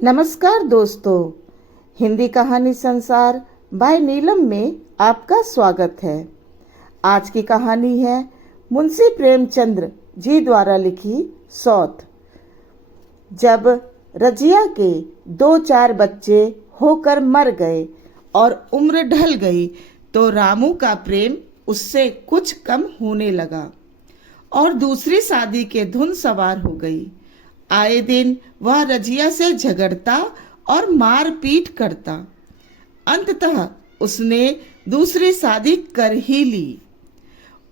नमस्कार दोस्तों, हिंदी कहानी संसार बाय नीलम में आपका स्वागत है। आज की कहानी है मुंशी प्रेमचंद्र जी द्वारा लिखी सौत। जब रजिया के 2-4 बच्चे होकर मर गए और उम्र ढल गई तो रामू का प्रेम उससे कुछ कम होने लगा और दूसरी शादी के धुन सवार हो गई। आए दिन वह रजिया से झगड़ता और मारपीट करता। अंततः उसने दूसरी शादी कर ही ली।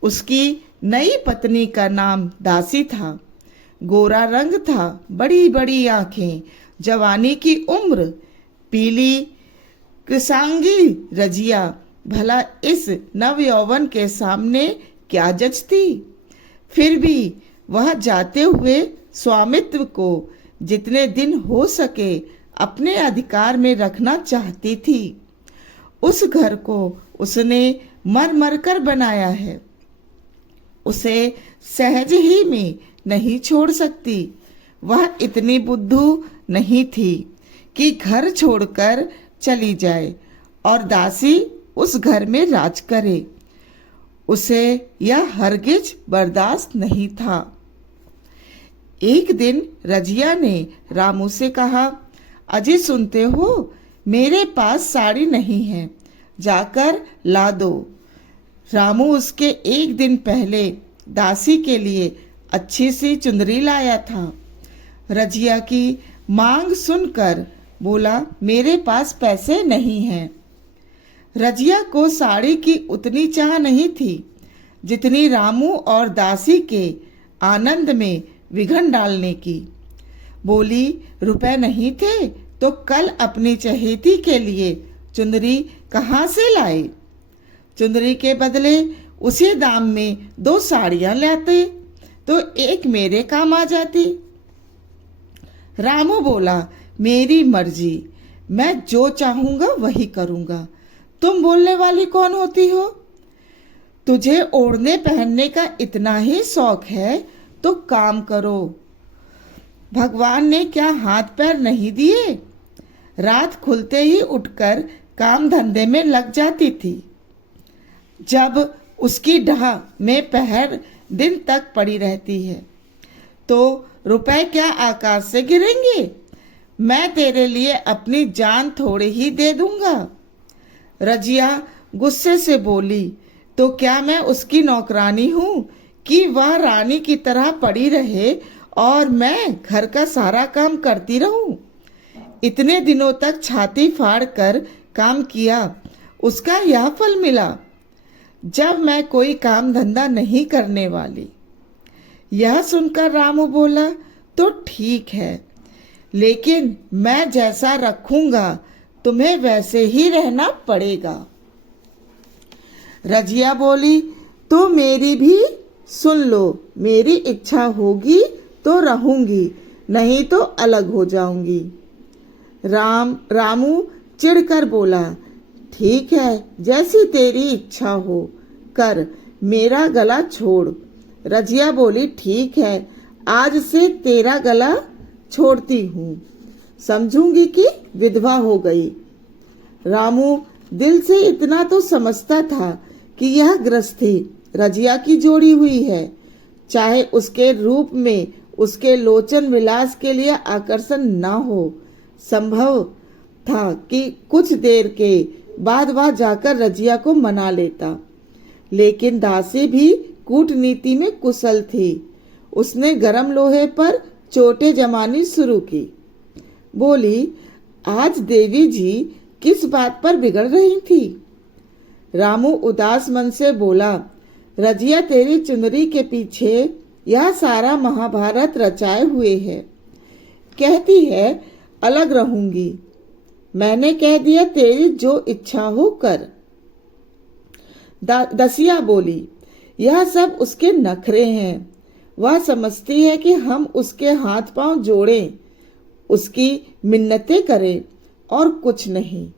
उसकी नई पत्नी का नाम दासी था। गोरा रंग था, बड़ी बड़ी आंखें, जवानी की उम्र। पीली कृसांगी रजिया भला इस नवयौवन के सामने क्या जचती। फिर भी वह जाते हुए स्वामित्व को जितने दिन हो सके अपने अधिकार में रखना चाहती थी। उस घर को उसने मर मर कर बनाया है, उसे सहज ही में नहीं छोड़ सकती। वह इतनी बुद्धू नहीं थी कि घर छोड़कर चली जाए और दासी उस घर में राज करे। उसे यह हरगिज बर्दाश्त नहीं था। एक दिन रजिया ने रामू से कहा, अजी सुनते हो, मेरे पास साड़ी नहीं है, जाकर ला दो। रामू उसके एक दिन पहले दासी के लिए अच्छी सी चुंदरी लाया था। रजिया की मांग सुनकर बोला, मेरे पास पैसे नहीं हैं। रजिया को साड़ी की उतनी चाह नहीं थी जितनी रामू और दासी के आनंद में विघन डालने की। बोली, रुपए नहीं थे तो कल अपनी चहेती के लिए चुंदरी कहाँ से लाए। चुंदरी के बदले उसी दाम में 2 साड़ियां लाते तो एक मेरे काम आ जाती। रामू बोला, मेरी मर्जी, मैं जो चाहूंगा वही करूंगा। तुम बोलने वाली कौन होती हो? तुझे ओढ़ने पहनने का इतना ही शौक है तो काम करो। भगवान ने क्या हाथ पैर नहीं दिए? रात खुलते ही उठकर काम धंधे में लग जाती थी। जब उसकी ढाह में पहर दिन तक पड़ी रहती है तो रुपए क्या आकाश से गिरेंगे? मैं तेरे लिए अपनी जान थोड़ी ही दे दूंगा। रजिया गुस्से से बोली, तो क्या मैं उसकी नौकरानी हूं कि वह रानी की तरह पड़ी रहे और मैं घर का सारा काम करती रहूं? इतने दिनों तक छाती फाड़ कर काम किया, उसका यह फल मिला। जब मैं कोई काम धंधा नहीं करने वाली। यह सुनकर रामू बोला, तो ठीक है, लेकिन मैं जैसा रखूंगा तुम्हें वैसे ही रहना पड़ेगा। रजिया बोली, तो मेरी भी सुन लो, मेरी इच्छा होगी तो रहूंगी, नहीं तो अलग हो जाऊंगी। रामू चिढ़कर बोला, ठीक है, जैसी तेरी इच्छा हो कर, मेरा गला छोड़। रजिया बोली, ठीक है, आज से तेरा गला छोड़ती हूँ, समझूंगी कि विधवा हो गई। रामू दिल से इतना तो समझता था कि यह गृहस्थी रजिया की जोड़ी हुई है। चाहे उसके रूप में उसके लोचन विलास के लिए आकर्षण न हो, संभव था कि कुछ देर के बाद वह जाकर रजिया को मना लेता। लेकिन दासी भी कूटनीति में कुशल थी। उसने गरम लोहे पर चोटें जमानी शुरू की। बोली, आज देवी जी किस बात पर बिगड़ रही थी? रामू उदास मन से बोला, रजिया तेरी चुनरी के पीछे यह सारा महाभारत रचाए हुए है। कहती है अलग रहूंगी। मैंने कह दिया, तेरी जो इच्छा हो कर। दसिया बोली, यह सब उसके नखरे हैं। वह समझती है कि हम उसके हाथ पांव जोड़ें, उसकी मिन्नतें करें और कुछ नहीं।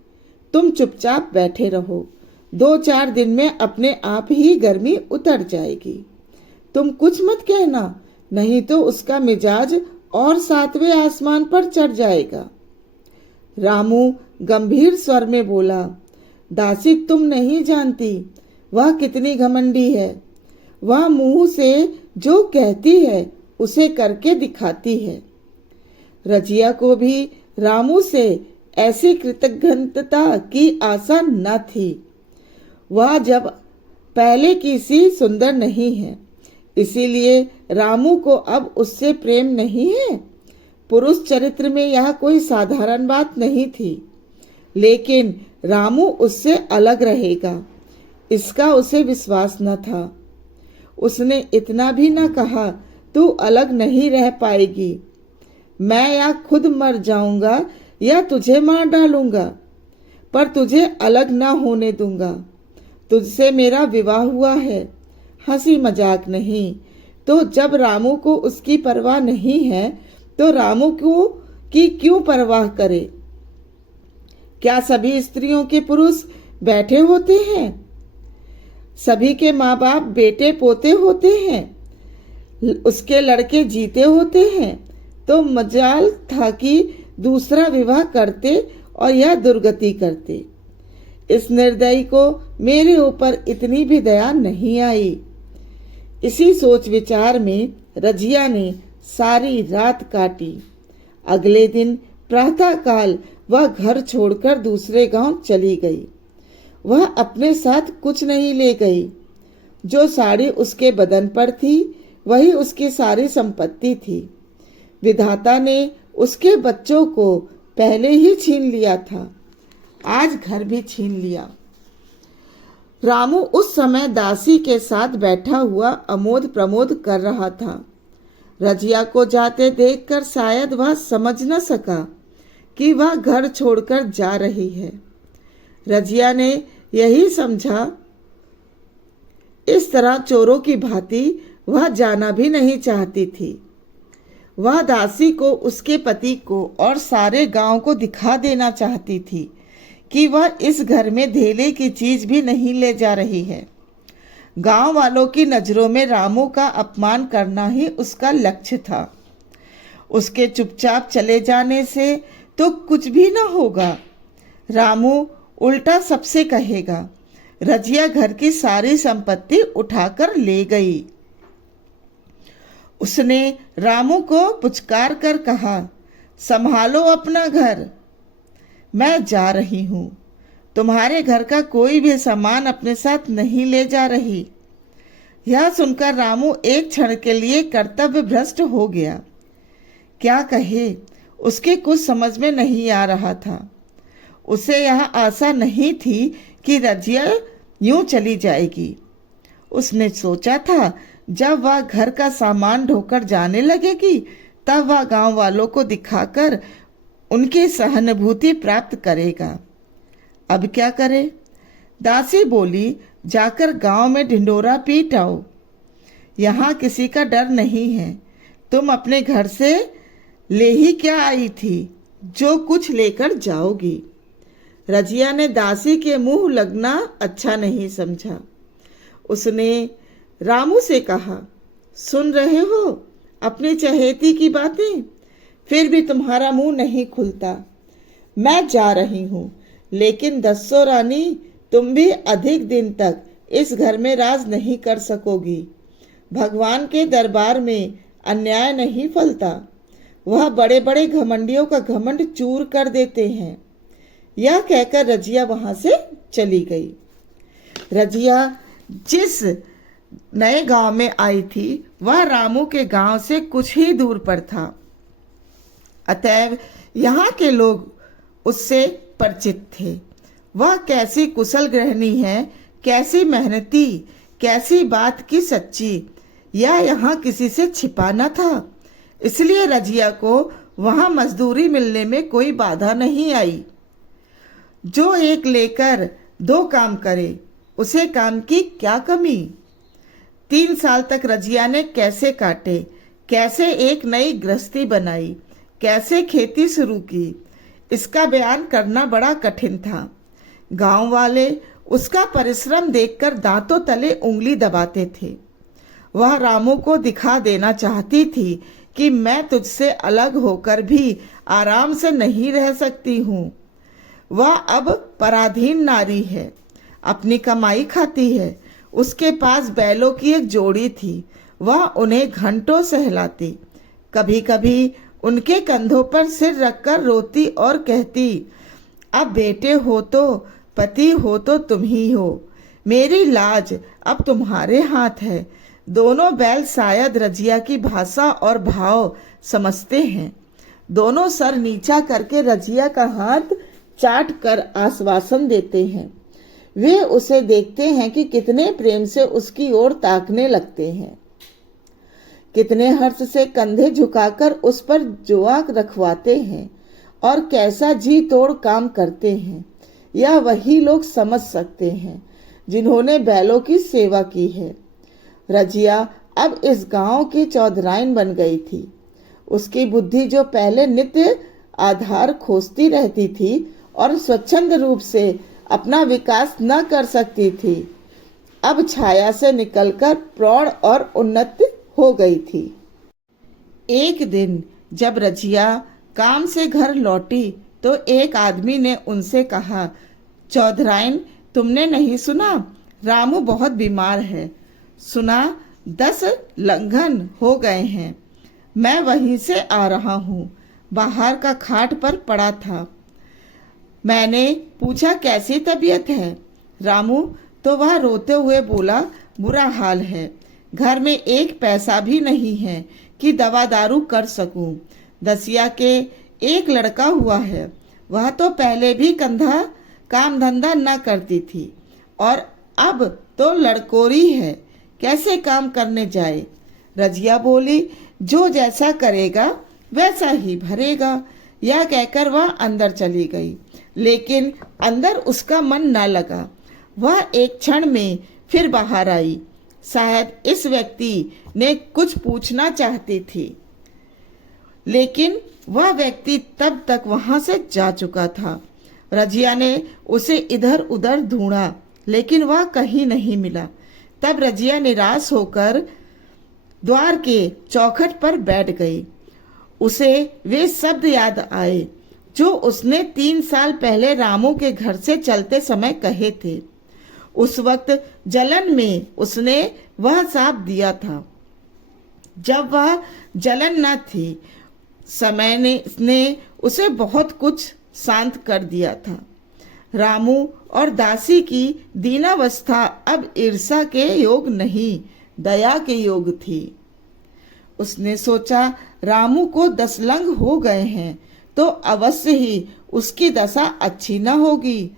तुम चुपचाप बैठे रहो, 2-4 दिन में अपने आप ही गर्मी उतर जाएगी। तुम कुछ मत कहना, नहीं तो उसका मिजाज और 7वें आसमान पर चढ़ जाएगा। रामू गंभीर स्वर में बोला, दासी तुम नहीं जानती वह कितनी घमंडी है। वह मुंह से जो कहती है उसे करके दिखाती है। रजिया को भी रामू से ऐसी कृतज्ञता की आशा न थी। वह जब पहले की सी सुंदर नहीं है, इसीलिए रामू को अब उससे प्रेम नहीं है। पुरुष चरित्र में यह कोई साधारण बात नहीं थी, लेकिन रामू उससे अलग रहेगा इसका उसे विश्वास न था। उसने इतना भी न कहा, तू अलग नहीं रह पाएगी, मैं या खुद मर जाऊंगा या तुझे मार डालूंगा, पर तुझे अलग न होने दूंगा। तुझसे मेरा विवाह हुआ है, हंसी मजाक नहीं। तो जब रामू को उसकी परवाह नहीं है तो रामू की क्यों परवाह करे? क्या सभी स्त्रियों के पुरुष बैठे होते हैं? सभी के माँ बाप बेटे पोते होते हैं, उसके लड़के जीते होते हैं। तो मजाल था कि दूसरा विवाह करते और यह दुर्गति करते। इस निर्दयी को मेरे ऊपर इतनी भी दया नहीं आई। इसी सोच विचार में रजिया ने सारी रात काटी। अगले दिन प्रातःकाल वह घर छोड़कर दूसरे गांव चली गई। वह अपने साथ कुछ नहीं ले गई। जो साड़ी उसके बदन पर थी वही उसकी सारी संपत्ति थी। विधाता ने उसके बच्चों को पहले ही छीन लिया था, आज घर भी छीन लिया। रामू उस समय दासी के साथ बैठा हुआ अमोद प्रमोद कर रहा था। रजिया को जाते देखकर शायद वह समझ न सका कि वह घर छोड़कर जा रही है। रजिया ने यही समझा। इस तरह चोरों की भांति वह जाना भी नहीं चाहती थी। वह दासी को, उसके पति को और सारे गांव को दिखा देना चाहती थी कि वह इस घर में धेले की चीज भी नहीं ले जा रही है। गांव वालों की नजरों में रामू का अपमान करना ही उसका लक्ष्य था। उसके चुपचाप चले जाने से तो कुछ भी न होगा। रामू उल्टा सबसे कहेगा, रजिया घर की सारी संपत्ति उठाकर ले गई। उसने रामू को पुचकार कर कहा, संभालो अपना घर, मैं जा रही हूं। तुम्हारे घर का कोई भी सामान अपने साथ नहीं ले जा रही। यह सुनकर रामू एक क्षण के लिए कर्तव्य भ्रष्ट हो गया। क्या कहे, उसके कुछ समझ में नहीं आ रहा था। उसे यह आशा नहीं थी कि रजिया यूं चली जाएगी। उसने सोचा था जब वह घर का सामान ढोकर जाने लगेगी तब वह गांव वालों को दिखाकर उनकी सहानुभूति प्राप्त करेगा। अब क्या करे? दासी बोली, जाकर गांव में ढिंडोरा पीट आओ। यहाँ किसी का डर नहीं है। तुम अपने घर से ले ही क्या आई थी, जो कुछ लेकर जाओगी। रजिया ने दासी के मुंह लगना अच्छा नहीं समझा। उसने रामू से कहा, सुन रहे हो अपनी चहेती की बातें? फिर भी तुम्हारा मुंह नहीं खुलता। मैं जा रही हूँ, लेकिन दस्सो रानी, तुम भी अधिक दिन तक इस घर में राज नहीं कर सकोगी। भगवान के दरबार में अन्याय नहीं फलता। वह बड़े बड़े घमंडियों का घमंड चूर कर देते हैं। यह कहकर रजिया वहां से चली गई। रजिया जिस नए गांव में आई थी वह रामू के गांव से कुछ ही दूर पर था। अतएव यहाँ के लोग उससे परिचित थे। वह कैसी कुशल गृहिणी है, कैसी मेहनती, कैसी बात की सच्ची, यह यहाँ किसी से छिपा न था। इसलिए रजिया को वहां मजदूरी मिलने में कोई बाधा नहीं आई। जो एक लेकर दो काम करे, उसे काम की क्या कमी। 3 साल तक रजिया ने कैसे काटे, कैसे एक नई गृहस्थी बनाई, कैसे खेती शुरू की, इसका बयान करना बड़ा कठिन था। गांव वाले उसका परिश्रम देखकर दांतों तले उंगली दबाते थे। वह रामू को दिखा देना चाहती थी कि मैं तुझसे अलग होकर भी आराम से नहीं रह सकती हूँ। वह अब पराधीन नारी है, अपनी कमाई खाती है। उसके पास बैलों की एक जोड़ी थी, वह उन्हें घंटों सहलाती। कभी कभी उनके कंधों पर सिर रखकर रोती और कहती, अब बेटे हो तो, पति हो तो तुम ही हो, मेरी लाज अब तुम्हारे हाथ है। दोनों बैल शायद रजिया की भाषा और भाव समझते हैं। दोनों सर नीचा करके रजिया का हाथ चाट कर आश्वासन देते हैं। वे उसे देखते हैं कि कितने प्रेम से उसकी ओर ताकने लगते हैं, कितने हर्ष से कंधे झुकाकर उस पर जोआक रखवाते हैं और कैसा जी तोड़ काम करते हैं। यह वही लोग समझ सकते हैं जिन्होंने बैलों की सेवा की है। रजिया अब इस गांव की चौधराइन बन गई थी। उसकी बुद्धि, जो पहले नित्य आधार खोजती रहती थी और स्वच्छंद रूप से अपना विकास न कर सकती थी, अब छाया से निकलकर प्रौढ़ और उन्नत हो गई थी। एक दिन जब रजिया काम से घर लौटी तो एक आदमी ने उनसे कहा, चौधराइन, तुमने नहीं सुना? रामू बहुत बीमार है। सुना 10 लंघन हो गए हैं। मैं वहीं से आ रहा हूँ, बाहर का खाट पर पड़ा था। मैंने पूछा कैसी तबीयत है? रामू तो वह रोते हुए बोला, बुरा हाल है, घर में एक पैसा भी नहीं है कि दवा दारू कर सकूं। दसिया के एक लड़का हुआ है, वह तो पहले भी कंधा काम धंधा न करती थी और अब तो लड़कोरी है, कैसे काम करने जाए? रजिया बोली, जो जैसा करेगा वैसा ही भरेगा। यह कहकर वह अंदर चली गई, लेकिन अंदर उसका मन न लगा। वह एक क्षण में फिर बाहर आई। शायद इस व्यक्ति ने कुछ पूछना चाहती थी, लेकिन वह व्यक्ति तब तक वहां से जा चुका था। रजिया ने उसे इधर उधर ढूंढा, लेकिन वह कहीं नहीं मिला। तब रजिया निराश होकर द्वार के चौखट पर बैठ गई। उसे वे शब्द याद आए जो उसने 3 साल पहले रामू के घर से चलते समय कहे थे। उस वक्त जलन में उसने वह शाप दिया था। जब वह जलन न थी, समय ने उसे बहुत कुछ शांत कर दिया था। रामू और दासी की दीनावस्था अब ईर्षा के योग नहीं, दया के योग थी। उसने सोचा, रामू को 10 लंघ हो गए हैं तो अवश्य ही उसकी दशा अच्छी न होगी।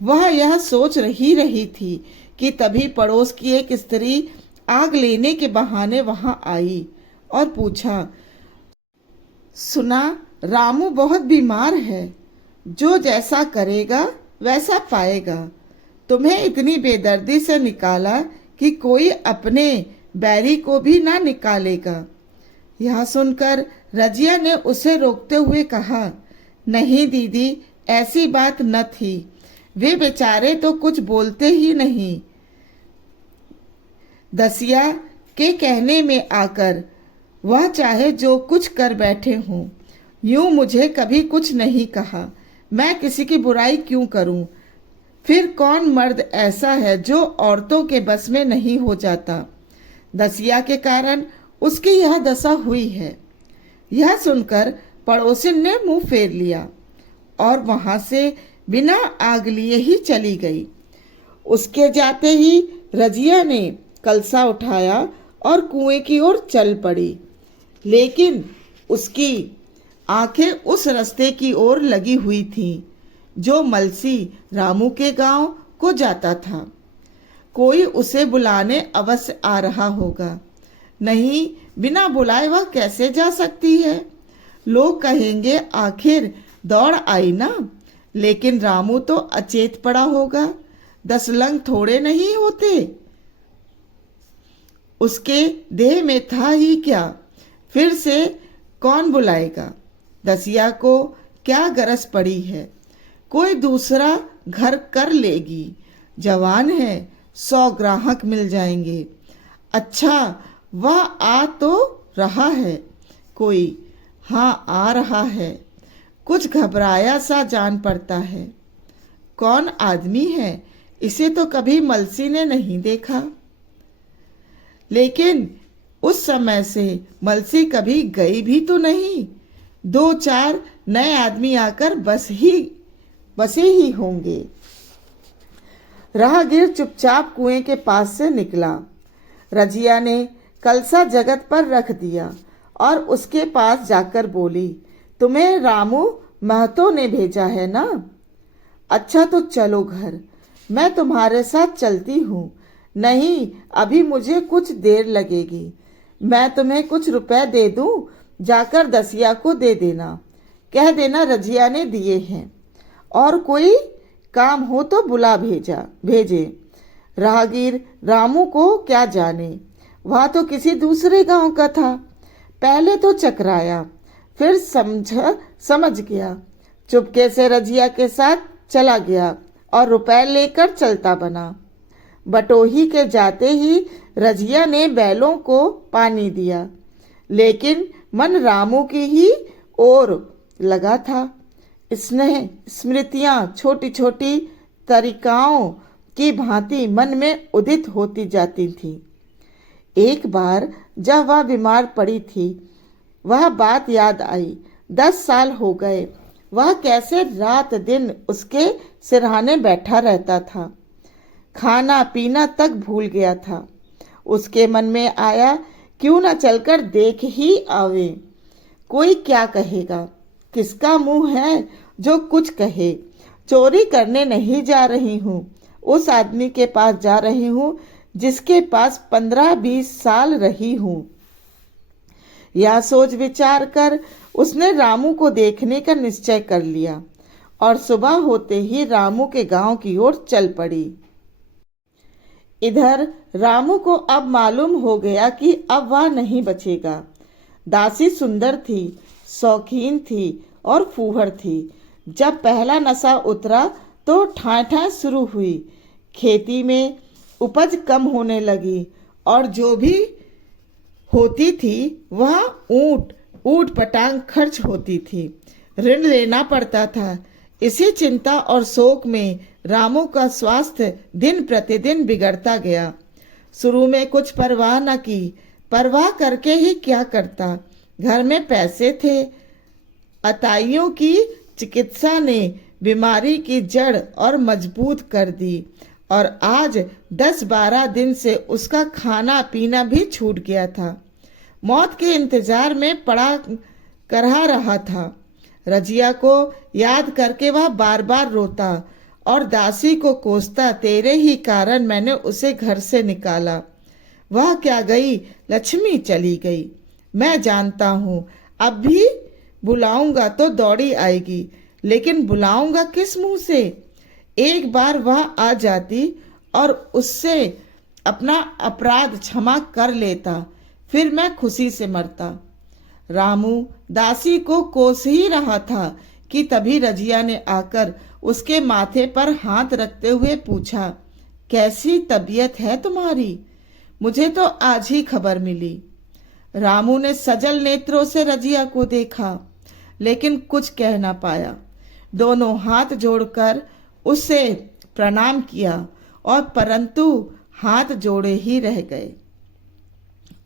वह यह सोच रही थी कि तभी पड़ोस की एक स्त्री आग लेने के बहाने वहां आई और पूछा, सुना रामू बहुत बीमार है, जो जैसा करेगा वैसा पाएगा। तुम्हें इतनी बेदर्दी से निकाला कि कोई अपने बैरी को भी ना निकालेगा। यह सुनकर रजिया ने उसे रोकते हुए कहा, नहीं दीदी, ऐसी बात न थी, वे बेचारे तो कुछ बोलते ही नहीं। दसिया के कहने में आकर वह चाहे जो कुछ कर बैठे हों, यूं मुझे कभी कुछ नहीं कहा। मैं किसी की बुराई क्यों करूं? फिर कौन मर्द ऐसा है जो औरतों के बस में नहीं हो जाता? दसिया के कारण उसकी यह दशा हुई है। यह सुनकर पड़ोसिन ने मुंह फेर लिया और वहां से बिना आग लिए ही चली गई। उसके जाते ही रजिया ने कलसा उठाया और कुएं की ओर चल पड़ी, लेकिन उसकी आंखें उस रास्ते की ओर लगी हुई थीं जो मलसी रामू के गांव को जाता था। कोई उसे बुलाने अवश्य आ रहा होगा। नहीं, बिना बुलाए वह कैसे जा सकती है? लोग कहेंगे आखिर दौड़ आई ना। लेकिन रामू तो अचेत पड़ा होगा, 10 लंघ थोड़े नहीं होते। उसके देह में था ही क्या? फिर से कौन बुलाएगा? दसिया को क्या गरज पड़ी है? कोई दूसरा घर कर लेगी, जवान है, 100 ग्राहक मिल जाएंगे। अच्छा, वह आ तो रहा है कोई? हाँ, आ रहा है। कुछ घबराया सा जान पड़ता है। कौन आदमी है, इसे तो कभी मलसी ने नहीं देखा। लेकिन उस समय से मलसी कभी गई भी तो नहीं। 2-4 नए आदमी आकर बसे ही होंगे। राहगीर चुपचाप कुएं के पास से निकला। रजिया ने कलसा जगत पर रख दिया और उसके पास जाकर बोली, तुम्हें रामू महतो ने भेजा है ना? अच्छा तो चलो घर, मैं तुम्हारे साथ चलती हूँ। नहीं, अभी मुझे कुछ देर लगेगी। मैं तुम्हें कुछ रुपए दे दूं, जाकर दसिया को दे देना। कह देना रजिया ने दिए हैं, और कोई काम हो तो बुला भेजे। राहगीर रामू को क्या जाने, वह तो किसी दूसरे गांव का था। पहले तो चकराया, फिर समझ गया। चुपके से रजिया के साथ चला गया और रुपए लेकर चलता बना। बटोही के जाते ही रजिया ने बैलों को पानी दिया, लेकिन मन रामू की ही ओर लगा था। स्नेह स्मृतियां छोटी छोटी तरीकाओं की भांति मन में उदित होती जाती थी। एक बार जब वह बीमार पड़ी थी, वह बात याद आई। 10 साल हो गए, वह कैसे रात दिन उसके सिरहाने बैठा रहता था। खाना पीना तक भूल गया था। उसके मन में आया, क्यों न चलकर देख ही आवे। कोई क्या कहेगा, किसका मुंह है जो कुछ कहे। चोरी करने नहीं जा रही हूँ, उस आदमी के पास जा रही हूँ जिसके पास 15-20 साल रही हूँ। यह सोच विचार कर उसने रामू को देखने का निश्चय कर लिया और सुबह होते ही रामू के गांव की ओर चल पड़ी। इधर रामू को अब मालूम हो गया कि अब वह नहीं बचेगा। दासी सुंदर थी, शौकीन थी और फूहड़ थी। जब पहला नशा उतरा तो ठाठ शुरू हुई। खेती में उपज कम होने लगी और जो भी होती थी वह ऊट पटांग खर्च होती थी। ऋण लेना पड़ता था। इसी चिंता और शोक में रामू का स्वास्थ्य दिन प्रतिदिन बिगड़ता गया। शुरू में कुछ परवाह न की, परवाह करके ही क्या करता। घर में पैसे थे। अताइयों की चिकित्सा ने बीमारी की जड़ और मजबूत कर दी और आज 10-12 दिन से उसका खाना पीना भी छूट गया था। मौत के इंतजार में पड़ा करहा रहा था। रजिया को याद करके वह बार बार रोता और दासी को कोसता, तेरे ही कारण मैंने उसे घर से निकाला। वह क्या गई, लक्ष्मी चली गई। मैं जानता हूँ अब भी बुलाऊंगा तो दौड़ी आएगी, लेकिन बुलाऊंगा किस मुंह से। एक बार वह आ जाती और उससे अपना अपराध क्षमा कर लेता, फिर मैं खुशी से मरता। रामू दासी को कोस ही रहा था कि तभी रजिया ने आकर उसके माथे पर हाथ रखते हुए पूछा, कैसी तबीयत है तुम्हारी? मुझे तो आज ही खबर मिली। रामू ने सजल नेत्रों से रजिया को देखा, लेकिन कुछ कह ना पाया। दोनों हाथ जोड़कर उससे प्रणाम किया और परंतु हाथ जोड़े ही रह गए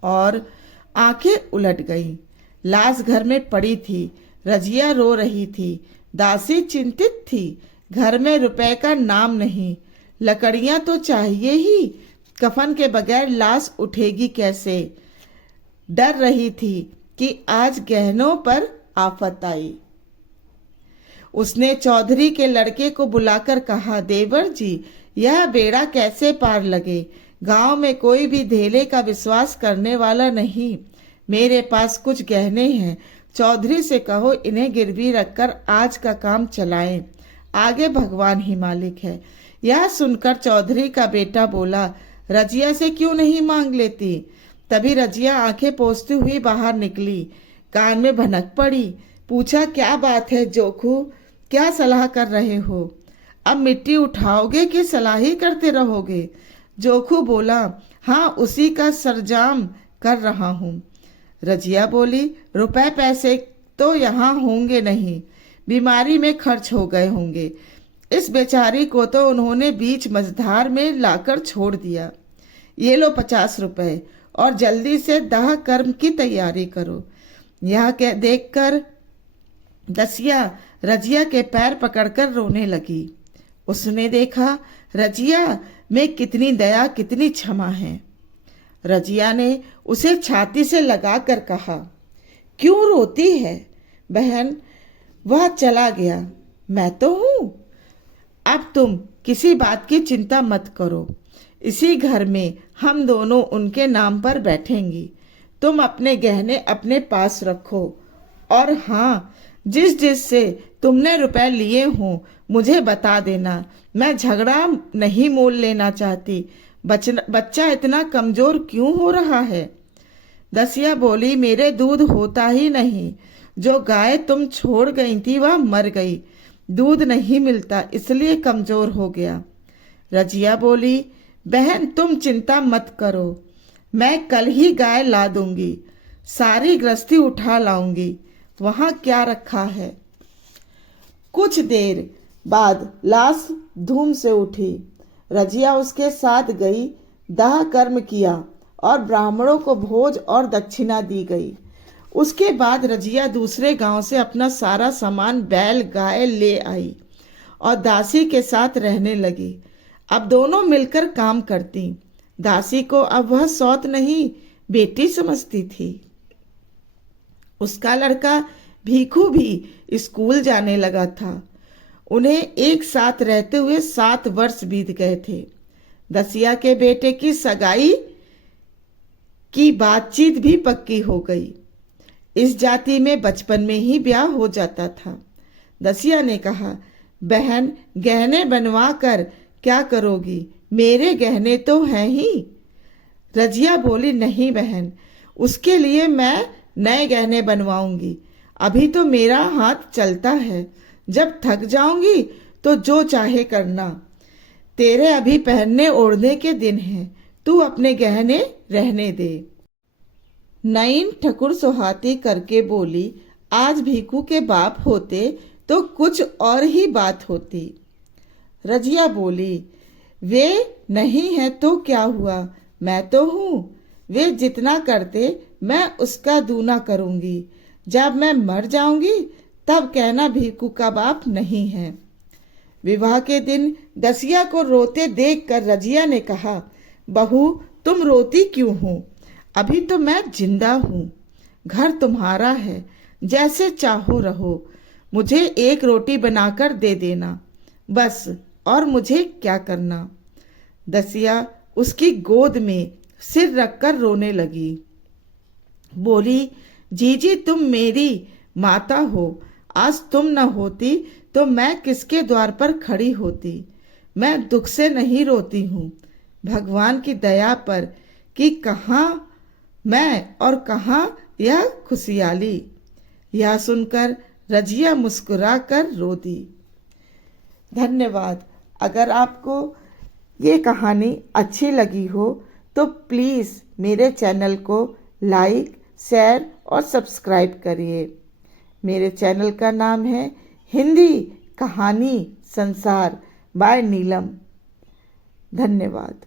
और आंखें उलट गईं। लाश घर में पड़ी थी। रजिया रो रही थी। दासी चिंतित थी। घर में रुपए का नाम नहीं। लकड़ियां तो चाहिए ही, कफन के बगैर लाश उठेगी कैसे। डर रही थी कि आज गहनों पर आफत आई। उसने चौधरी के लड़के को बुलाकर कहा, देवर जी, यह बेड़ा कैसे पार लगे। गांव में कोई भी धेले का विश्वास करने वाला नहीं। मेरे पास कुछ गहने हैं। चौधरी से कहो इन्हें गिरवी रखकर आज का काम चलाएं। आगे भगवान ही मालिक है। यह सुनकर चौधरी का बेटा बोला, रजिया से क्यों नहीं मांग लेती। तभी रजिया आंखें पोंछती हुई बाहर निकली। कान में भनक पड़ी। पूछा, क्या बात है जोखू, क्या सलाह कर रहे हो? अब मिट्टी उठाओगे कि सलाह ही करते रहोगे? जोखू बोला, हाँ उसी का सरंजाम कर रहा हूँ। रजिया बोली, रुपए पैसे तो यहाँ होंगे नहीं। बीमारी में खर्च हो गए होंगे। इस बेचारी को तो उन्होंने बीच मझधार में लाकर छोड़ दिया। ये लो 50 रुपए और जल्दी से दाह कर्म की तैयारी करो। यह कह देखकर दसिया रजिया के पैर पकड़कर रोने लगी। उसने देखा रजिया में कितनी दया, कितनी क्षमा है। रजिया ने उसे छाती से लगाकर कहा, क्यों रोती है बहन? वह चला गया, मैं तो हूं। अब तुम किसी बात की चिंता मत करो। इसी घर में हम दोनों उनके नाम पर बैठेंगी। तुम अपने गहने अपने पास रखो और हाँ, जिस जिस से तुमने रुपए लिए हों मुझे बता देना। मैं झगड़ा नहीं मोल लेना चाहती। बच्चा इतना कमजोर क्यों हो रहा है? दसिया बोली, मेरे दूध होता ही नहीं। जो गाय तुम छोड़ गई थी वह मर गई। दूध नहीं मिलता इसलिए कमजोर हो गया। रजिया बोली, बहन तुम चिंता मत करो, मैं कल ही गाय ला दूंगी। सारी गृहस्थी उठा लाऊंगी। वहां क्या रखा है? कुछ देर बाद लाश धूम से उठी। रजिया उसके साथ गई, दाह कर्म किया और ब्राह्मणों को भोज और दक्षिणा दी गई। उसके बाद रजिया दूसरे गांव से अपना सारा सामान, बैल गाय ले आई और दासी के साथ रहने लगी। अब दोनों मिलकर काम करती। दासी को अब वह सौत नहीं, बेटी समझती थी। उसका लड़का भीखू भी स्कूल जाने लगा था। उन्हें एक साथ रहते हुए 7 वर्ष बीत गए थे। दसिया के बेटे की सगाई की बातचीत भी पक्की हो गई। इस जाति में बचपन में ही ब्याह हो जाता था। दसिया ने कहा, बहन गहने बनवा कर क्या करोगी? मेरे गहने तो हैं ही। रजिया बोली, नहीं बहन, उसके लिए मैं नए गहने बनवाऊंगी। अभी तो मेरा हाथ चलता है, जब थक जाऊंगी तो जो चाहे करना। तेरे अभी पहनने ओढ़ने के दिन हैं, तू अपने गहने रहने दे। नईन ठकुर सुहाती करके बोली, आज भीखू के बाप होते तो कुछ और ही बात होती। रजिया बोली, वे नहीं है तो क्या हुआ, मैं तो हूं। वे जितना करते मैं उसका दूना करूंगी। जब मैं मर जाऊंगी तब कहना भीखू का बाप नहीं है। विवाह के दिन दसिया को रोते देखकर रजिया ने कहा, बहू तुम रोती क्यों हो? अभी तो मैं जिंदा हूं। घर तुम्हारा है, जैसे चाहो रहो। मुझे एक रोटी बनाकर दे देना बस, और मुझे क्या करना। दसिया उसकी गोद में सिर रखकर रोने लगी। बोली, जीजी तुम मेरी माता हो। आज तुम न होती तो मैं किसके द्वार पर खड़ी होती। मैं दुख से नहीं रोती हूँ, भगवान की दया पर कि कहाँ मैं और कहाँ यह खुशहाली। यह सुनकर रजिया मुस्कुरा कर रो दी। धन्यवाद। अगर आपको ये कहानी अच्छी लगी हो तो प्लीज़ मेरे चैनल को लाइक, शेयर और सब्सक्राइब करिए। मेरे चैनल का नाम है हिंदी कहानी संसार बाय नीलम। धन्यवाद।